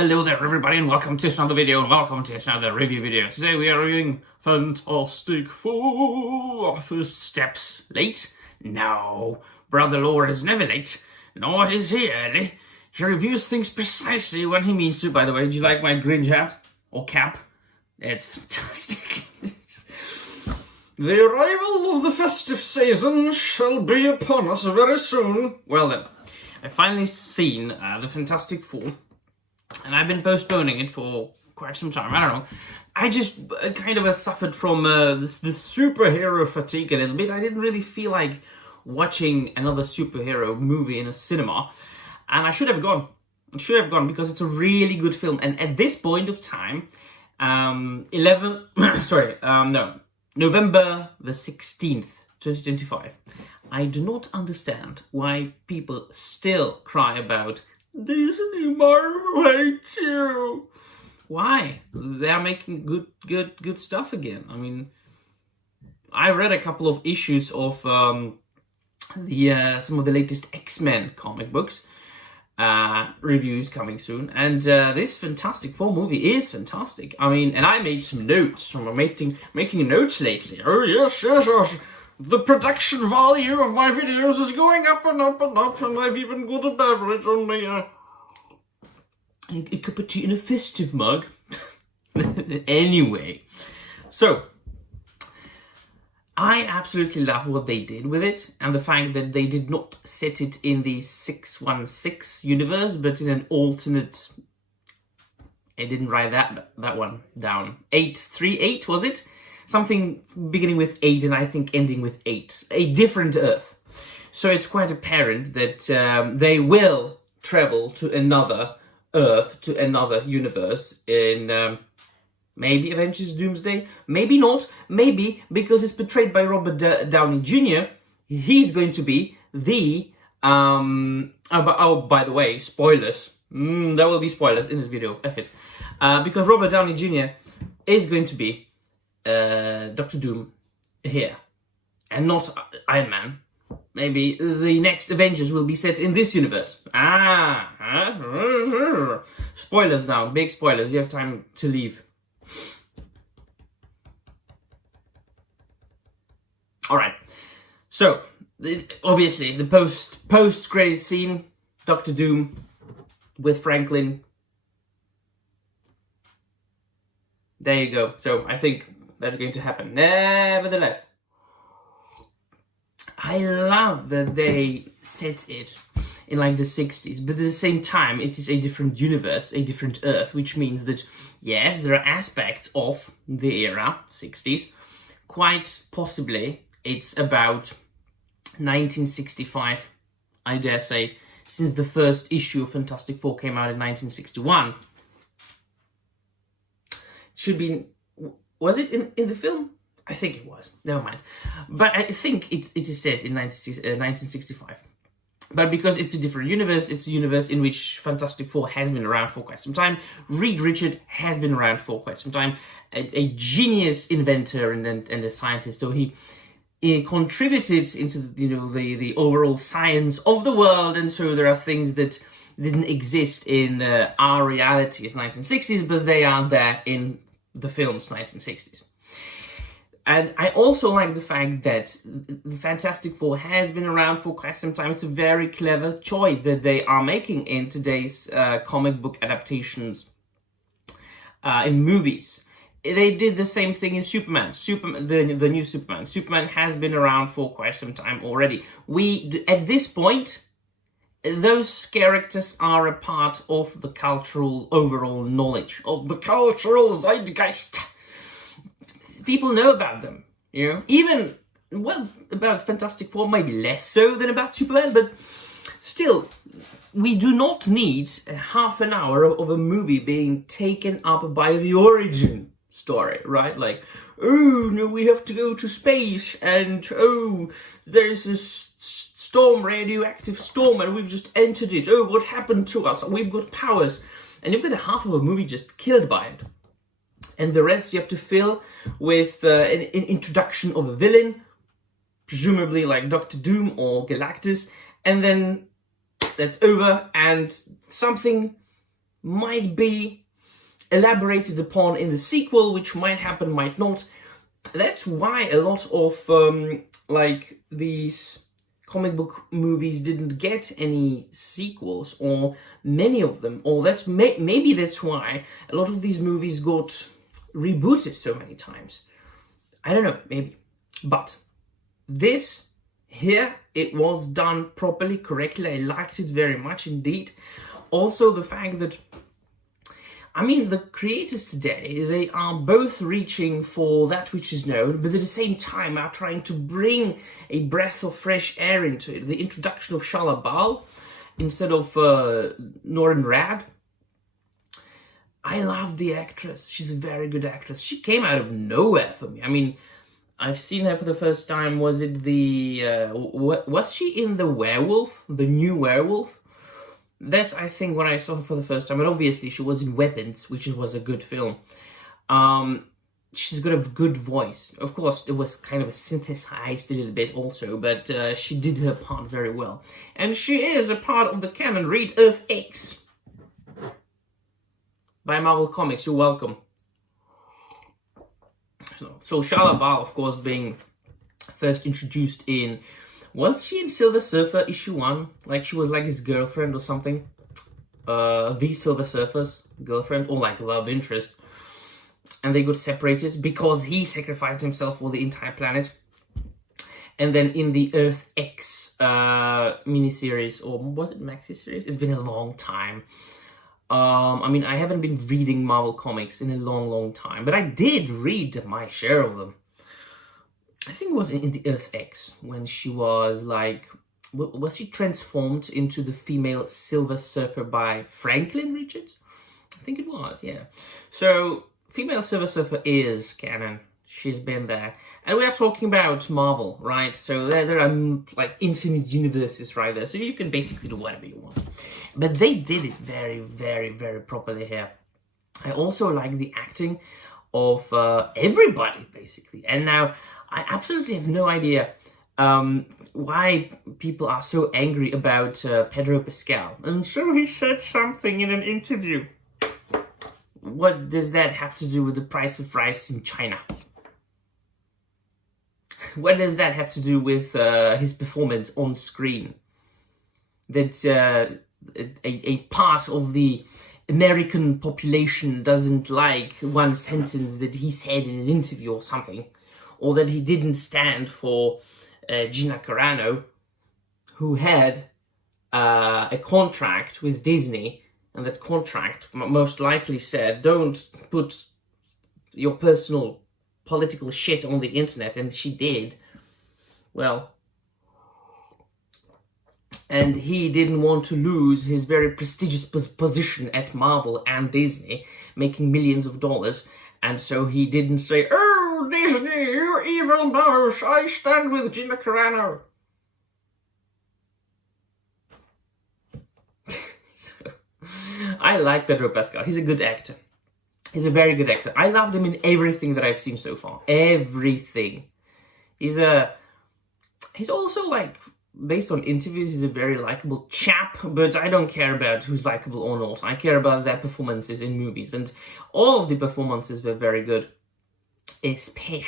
hello there everybody, and welcome to another video, and welcome to another review video. Today we are reviewing Fantastic Four. First steps. Late? No. Brother Lord is never late, nor is he early. He reviews things precisely when he means to. By the way, do you like my Grinch hat? Or cap? It's fantastic. The arrival of the festive season shall be upon us very soon. Well then, I've finally seen the Fantastic Four. And I've been postponing it for quite some time. I don't know. I just kind of suffered from this superhero fatigue a little bit. I didn't really feel like watching another superhero movie in a cinema. And I should have gone. I should have gone because it's a really good film. And at this point of time, November the 16th, 2025. I do not understand why people still cry about Disney Marvel hates you. Why? They're making good stuff again. I mean, I read a couple of issues of some of the latest X-Men comic books. Reviews coming soon, and this Fantastic Four movie is fantastic. I mean, and I made some notes from making notes lately. Oh yes. The production value of my videos is going up and up and up, and I've even got a beverage on me. A cup of tea in a festive mug. Anyway, so I absolutely love what they did with it, and the fact that they did not set it in the 616 universe, but in an alternate. I didn't write that one down. 838 was it? Something beginning with 8 and I think ending with 8. A different Earth. So it's quite apparent that they will travel to another Earth, to another universe in maybe Avengers Doomsday, maybe not, maybe because it's portrayed by Robert Downey Jr., he's going to be the, by the way, spoilers. There will be spoilers in this video, F it. Because Robert Downey Jr. is going to be Doctor Doom here, and not Iron Man. Maybe the next Avengers will be set in this universe. Spoilers now, big spoilers. You have time to leave. All right. So obviously the post credit scene, Doctor Doom with Franklin. There you go. So I think that's going to happen. Nevertheless, I love that they set it in like the 60s, but at the same time, it is a different universe, a different Earth, which means that, yes, there are aspects of the era, 60s. Quite possibly, it's about 1965, I dare say, since the first issue of Fantastic Four came out in 1961. Should be, was it in the film? I think it was, never mind. But I think it is set in 1965. But because it's a different universe, it's a universe in which Fantastic Four has been around for quite some time. Reed Richards has been around for quite some time. A genius inventor and a scientist. So he contributed into the overall science of the world, and so there are things that didn't exist in our reality as 1960s, but they are there in the film's 1960s. And I also like the fact that the Fantastic Four has been around for quite some time. It's a very clever choice that they are making in today's comic book adaptations in movies. They did the same thing in Superman. The new Superman. Superman has been around for quite some time already. At this point, those characters are a part of the cultural overall knowledge, of the cultural zeitgeist. People know about them, you know. Even, well, about Fantastic Four, maybe less so than about Superman, but still, we do not need half an hour of a movie being taken up by the origin story, right? Like, oh, no, we have to go to space, and, oh, there's this storm, radioactive storm, and we've just entered it. Oh, what happened to us? We've got powers. And you've got half of a movie just killed by it. And the rest you have to fill with an introduction of a villain, presumably like Doctor Doom or Galactus, and then that's over, and something might be elaborated upon in the sequel, which might happen, might not. That's why a lot of like these comic book movies didn't get any sequels, or many of them, or maybe that's why a lot of these movies got rebooted so many times. I don't know, maybe. But this here, it was done properly, correctly. I liked it very much indeed. Also, the fact that, I mean, the creators today, they are both reaching for that which is known, but at the same time are trying to bring a breath of fresh air into it. The introduction of Shala Bal instead of Norrin Radd. I love the actress. She's a very good actress. She came out of nowhere for me. I mean, I've seen her for the first time. Was it was she in The Werewolf? The New Werewolf? That's, I think, when I saw her for the first time. And obviously, she was in Weapons, which was a good film. She's got a good voice. Of course, it was kind of synthesized a little bit also, but she did her part very well. And she is a part of the canon. Read Earth X by Marvel Comics. You're welcome. So Shala Bal, of course, being first introduced in... Was she in Silver Surfer issue 1? Like, she was like his girlfriend or something? The Silver Surfer's girlfriend, or like love interest. And they got separated because he sacrificed himself for the entire planet. And then in the Earth X miniseries, or was it maxi series? It's been a long time. I mean, I haven't been reading Marvel Comics in a long time, but I did read my share of them. I think it was in the Earth X, when she was like... Was she transformed into the female Silver Surfer by Franklin Richards? I think it was, yeah. So, female Silver Surfer is canon. She's been there. And we are talking about Marvel, right? So there are like infinite universes right there. So you can basically do whatever you want. But they did it very properly here. I also like the acting of everybody, basically. And now, I absolutely have no idea why people are so angry about Pedro Pascal. And so he said something in an interview. What does that have to do with the price of rice in China? What does that have to do with his performance on screen? That a part of the American population doesn't like one sentence that he said in an interview or something. Or that he didn't stand for Gina Carano, who had a contract with Disney, and that contract most likely said, don't put your personal political shit on the internet, and she did. Well, and he didn't want to lose his very prestigious position at Marvel and Disney, making millions of dollars, and so he didn't say, "Oh, Disney, you evil mouse, I stand with Gina Carano." I like Pedro Pascal. He's a good actor. He's a very good actor. I loved him in everything that I've seen so far. Everything. He's also, like, based on interviews, he's a very likable chap, but I don't care about who's likable or not. I care about their performances in movies, and all of the performances were very good. Especially,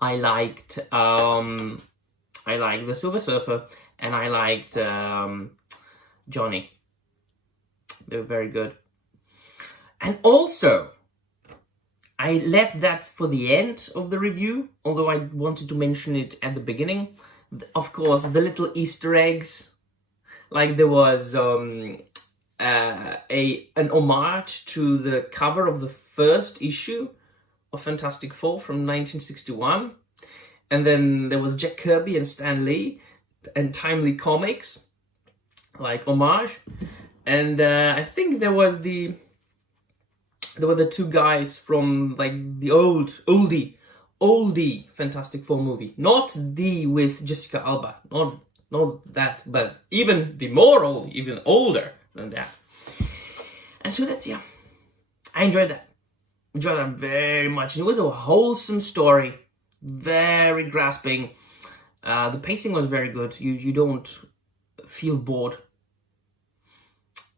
I liked the Silver Surfer, and I liked Johnny. They were very good. And also, I left that for the end of the review, although I wanted to mention it at the beginning. Of course, the little Easter eggs, like there was an homage to the cover of the first issue of Fantastic Four from 1961. And then there was Jack Kirby and Stan Lee and Timely Comics, like homage. And I think there were the two guys from like the oldie Fantastic Four movie, not the with Jessica Alba, not that, but even the more old, even older than that. And so that's, yeah, I enjoyed that very much. And it was a wholesome story, very grasping. The pacing was very good. You don't feel bored.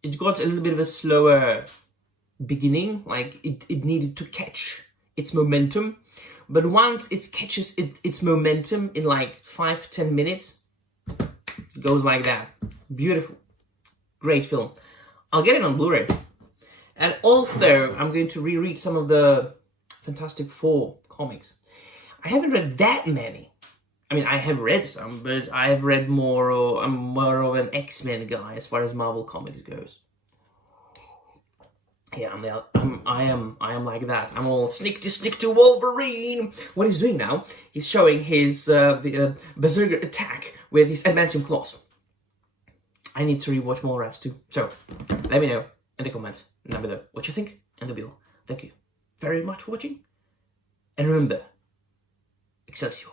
it got a little bit of a slower beginning, like it needed to catch its momentum. But once it catches its momentum in like 5-10 minutes, it goes like that. Beautiful. Great film. I'll get it on Blu-ray. And also, I'm going to reread some of the Fantastic Four comics. I haven't read that many. I mean, I have read some, but I have read more, or I'm more of an X-Men guy as far as Marvel Comics goes. Yeah, I am like that. I'm all stick to Wolverine. What he's doing now, he's showing his berserker attack with his adamantium claws. I need to rewatch Mallrats too. So, let me know in the comments down below what you think and the below. Thank you very much for watching. And remember, Excelsior.